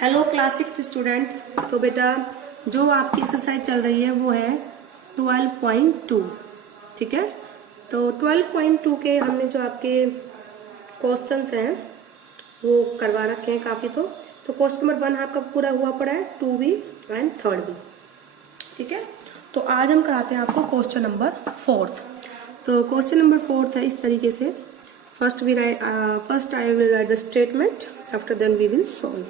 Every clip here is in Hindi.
Hello class 6 student. तो बेटा जो आपकी एक्सरसाइज चल रही है वो है 12.2। ठीक है, तो 12.2 के हमने जो आपके क्वेश्चंस हैं वो करवा रखे हैं काफ़ी। तो क्वेश्चन नंबर 1 आपका पूरा हुआ पड़ा है, 2 भी एंड 3 भी। ठीक है, तो आज हम कराते हैं आपको क्वेश्चन नंबर 4। तो क्वेश्चन नंबर 4 है इस तरीके से। First I will write the statement, after then we will solve.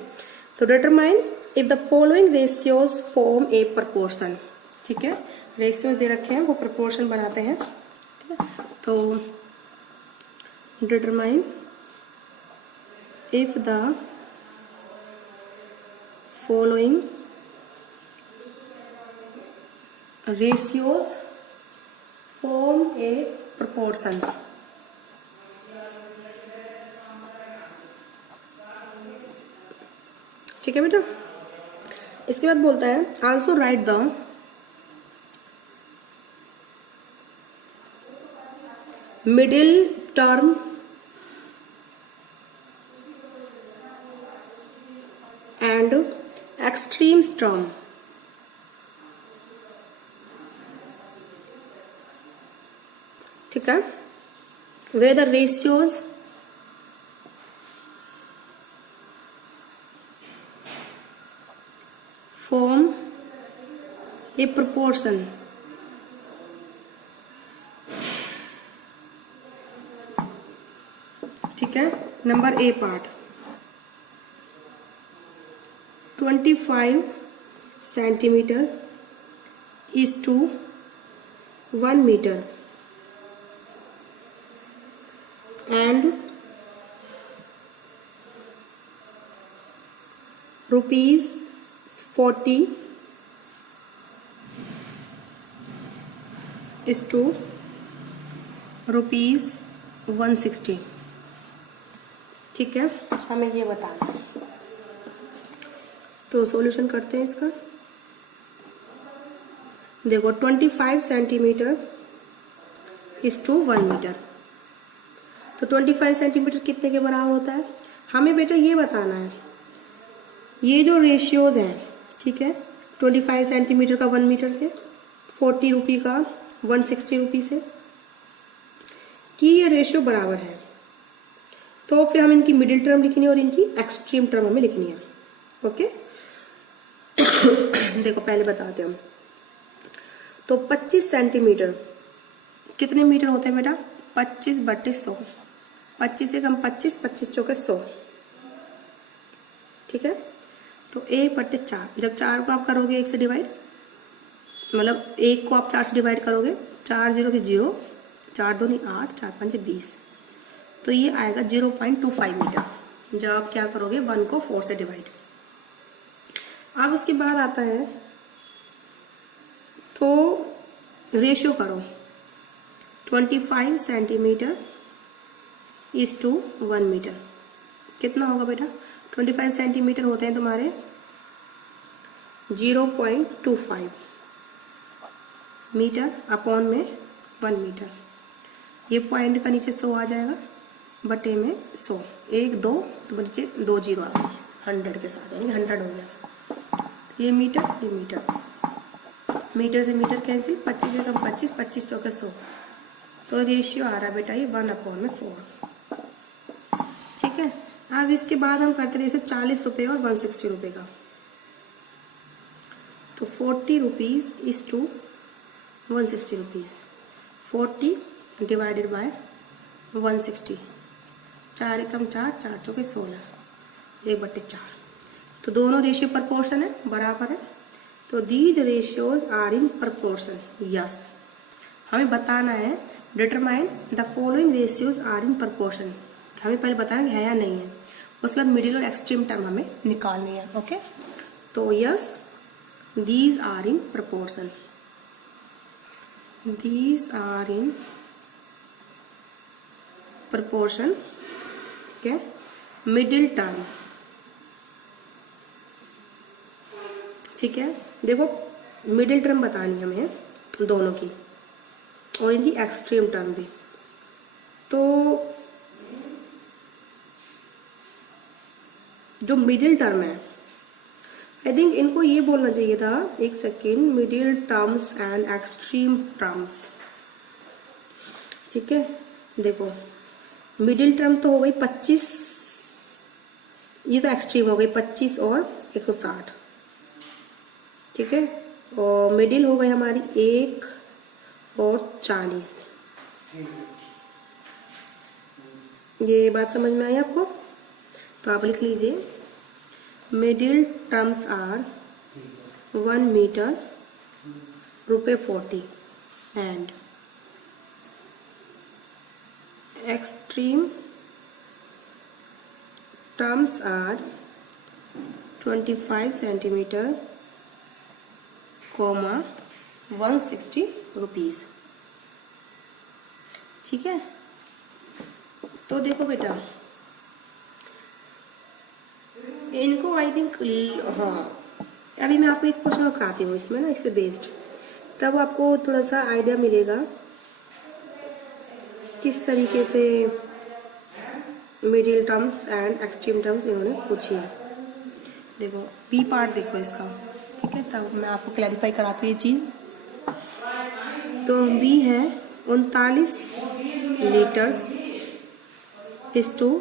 तो determine if the following ratios form a proportion. ठीक है, रेशियोज दे रखे हैं वो प्रपोर्शन बनाते हैं। ठीक है, तो determine if the following ratios form a proportion। ठीक है बेटा, इसके बाद बोलता है also right the middle term and extremes term. ठीक है, where the ratios form a proportion। ठीक है, number A part 25 centimetre is to 1 meter and ₹40 is to ₹160। ठीक है, हमें ये बताना है। तो सॉल्यूशन करते हैं इसका। देखो 25 सेंटीमीटर इज टू 1 मीटर। तो 25 सेंटीमीटर कितने के बराबर होता है? हमें बेटा ये बताना है ये जो रेशियोज हैं। ठीक है, 25 सेंटीमीटर का 1 मीटर से, 40 रुपी का 160 रुपी से, कि ये रेशियो बराबर है। तो फिर हम इनकी मिडिल टर्म लिखनी है और इनकी एक्सट्रीम टर्म हमें लिखनी है। ओके देखो पहले बताते हैं हम। तो 25 सेंटीमीटर कितने मीटर होते हैं बेटा? 25/100। 25 से कम 25, 25 चौके 100। ठीक है, तो 1/4। जब 4 को आप करोगे 1 से डिवाइड, मतलब 1 को आप 4 से डिवाइड करोगे, 4 0 के 0, 4 2 8, 4 5 20, तो ये आएगा 0.25 मीटर। जब आप क्या करोगे 1 को 4 से डिवाइड। अब उसके बाद आता है तो रेशियो करो 25 सेंटीमीटर इज टू 1 मीटर। कितना होगा बेटा? 25 सेंटीमीटर होते हैं तुम्हारे 0.25 मीटर अपॉन में 1 मीटर। ये पॉइंट का नीचे 100 आ जाएगा, बटे में 100, 1 2 तो नीचे 2 0 आ गई 100 के साथ, यानी 100 हो गया। ये मीटर, ये मीटर, मीटर से मीटर कैंसिल, 25 से कम 25, 25 चौके 100। तो रेशियो आ रहा है बेटा ये 1/4। ठीक है, अब इसके बाद हम करते रहे 40 रुपये और 160 रुपये का। तो 40 rupees is to 160 rupees. 40 divided by 160, 4 एकम 4, 4 चौके 16, 1/4। तो दोनों रेशियो प्रपोर्शन है, बराबर है। तो these ratios are in proportion. Yes, हमें बताना है determine the following ratios are in proportion. हमें पहले बताना है या नहीं है, उसके बाद मिडिल और एक्सट्रीम टर्म हमें निकालनी है। ओके, तो yes these are in proportion, these are in proportion. ठीक है, मिडिल टर्म। ठीक है, देखो मिडिल टर्म बतानी हमें दोनों की और इनकी एक्सट्रीम टर्म भी। तो जो मिडिल टर्म है आई थिंक इनको ये बोलना चाहिए था, एक second, middle terms and extreme terms. ठीक है, देखो मिडिल टर्म तो हो गई 25, ये तो एक्सट्रीम हो गई 25 और 160। ठीक है, और मिडिल हो गई हमारी 1 और 40। ये बात समझ में आई आपको? तो आप लिख लीजिए, middle terms are 1 metre ₹40 and extreme terms are 25 centimeter, 160 rupees. ठीक है, तो देखो बेटा इनको आई थिंक, हाँ अभी मैं आपको एक क्वेश्चन कराती हूँ इसमें ना, इस पे बेस्ड, तब आपको थोड़ा सा आइडिया मिलेगा किस तरीके से middle terms and extreme terms इन्होंने पूछी है। देखो बी पार्ट देखो इसका, ठीक है, तब मैं आपको क्लैरिफाई कराती हूँ ये चीज़। तो बी है 39 litres is to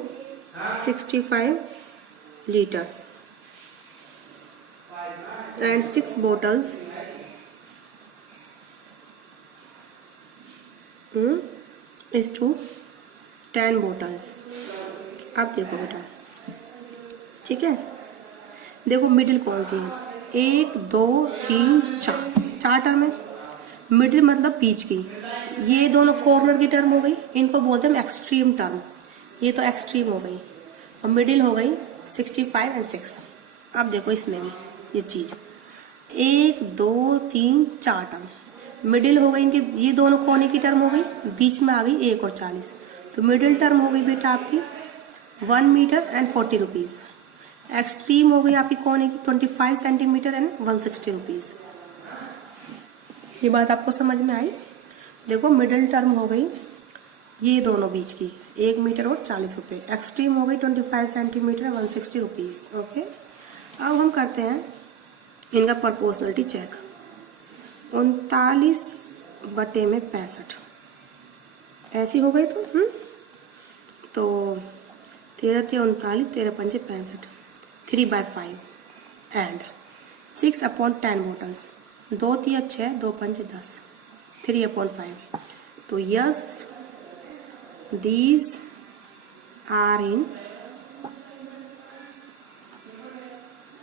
65 litres and 6 bottles is to 10 bottles. अब देखो बेटा, ठीक है, देखो मिडिल कौन सी है, 1 2 3 4 टर्म है। मिडिल मतलब बीच की, ये दोनों कॉर्नर की टर्म हो गई, इनको बोलते हैं एक्सट्रीम टर्म। ये तो एक्सट्रीम हो गई और मिडिल हो गई 65 एंड 6। अब देखो इसमें भी ये चीज 1 2 3 4 टर्म, मिडिल हो गई इनके, ये दोनों कोने की टर्म हो गई, बीच में आ गई 1 और 40। तो मिडिल टर्म हो गई बेटा आपकी 1 मीटर एंड 40 रुपीज। एक्सट्रीम हो गई आपकी कोने की 25 सेंटीमीटर एंड 160 रुपीज। ये बात आपको समझ में आई? देखो मिडिल टर्म हो गई ये दोनों बीच की 1 मीटर और 40 रुपये। एक्सट्रीम हो गई 25 सेंटीमीटर 160 रुपीज। ओके, अब हम करते हैं इनका प्रोपोर्शनलिटी चेक। 39/65 ऐसी हो गई तो 13 × 39 13 × 5 65, 3/5 एंड 6/10 बोटल्स, 2 × 6 2 × 5 10, 3/5। तो yes these are in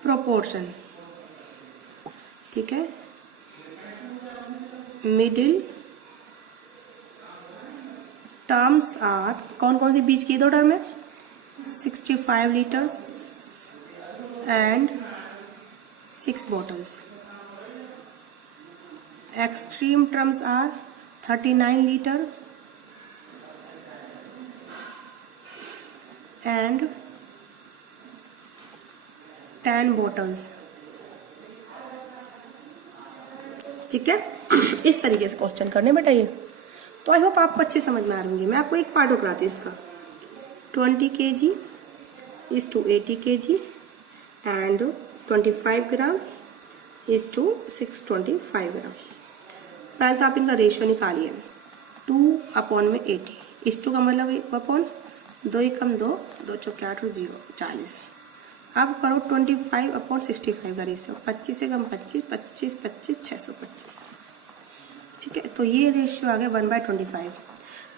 proportion. ठीक है, मिडिल टर्म्स आर, कौन कौन सी बीच की 2 टर्म है, 65 litres and 6 bottles. Extreme terms are 39 litre and 10 bottles. ठीक है, इस तरीके से क्वेश्चन करने बेटा ये। तो आई होप आपको अच्छी समझ में आ रही है। मैं आपको एक पार्ट और कराती हूँ इसका। 20 kg is to 80 kg and 25 gram is to 625 ग्राम। पहले तो आप इनका रेशियो निकालिए, 2/80। इस 2 का मतलब अपॉन 2 × 2 2 × 8 और 0 40। अब करो 25/65 का रेशियो, 25 से कम 25 25 25 625। ठीक है, तो ये रेशियो आ गया 1/25।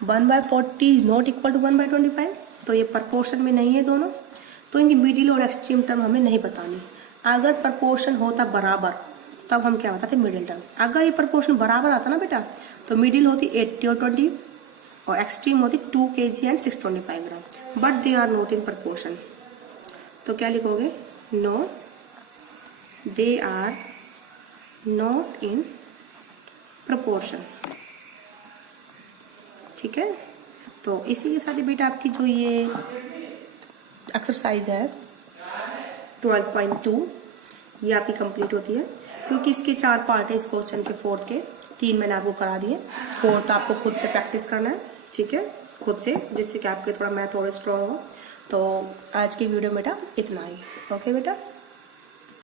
1/40 इज नॉट इक्वल टू 1/25, तो ये प्रपोर्शन में नहीं है दोनों, तो इनकी मिडिल और एक्सट्रीम टर्म हमें नहीं बतानी। अगर प्रपोर्शन होता बराबर तब हम क्या बताते मिडिल टर्म। अगर ये प्रपोर्शन बराबर आता ना बेटा तो मिडिल होती 80 और 20 और एक्सट्रीम होती 2 kg and 625 gram, but they are not in proportion. तो क्या लिखोगे, no they are not in proportion. ठीक है, तो इसी के साथ ही बेटा आपकी जो ये एक्सरसाइज है 12.2 ये आपकी कंप्लीट होती है, क्योंकि इसके 4 पार्ट है इस क्वेश्चन के, 4th के 3 मैंने आपको करा दिए, 4th आपको खुद से प्रैक्टिस करना है। ठीक है, खुद से, जिससे कि आपके थोड़ा मैथ और स्ट्रॉन्ग हो। तो आज की वीडियो बेटा इतना ही। ओके बेटा।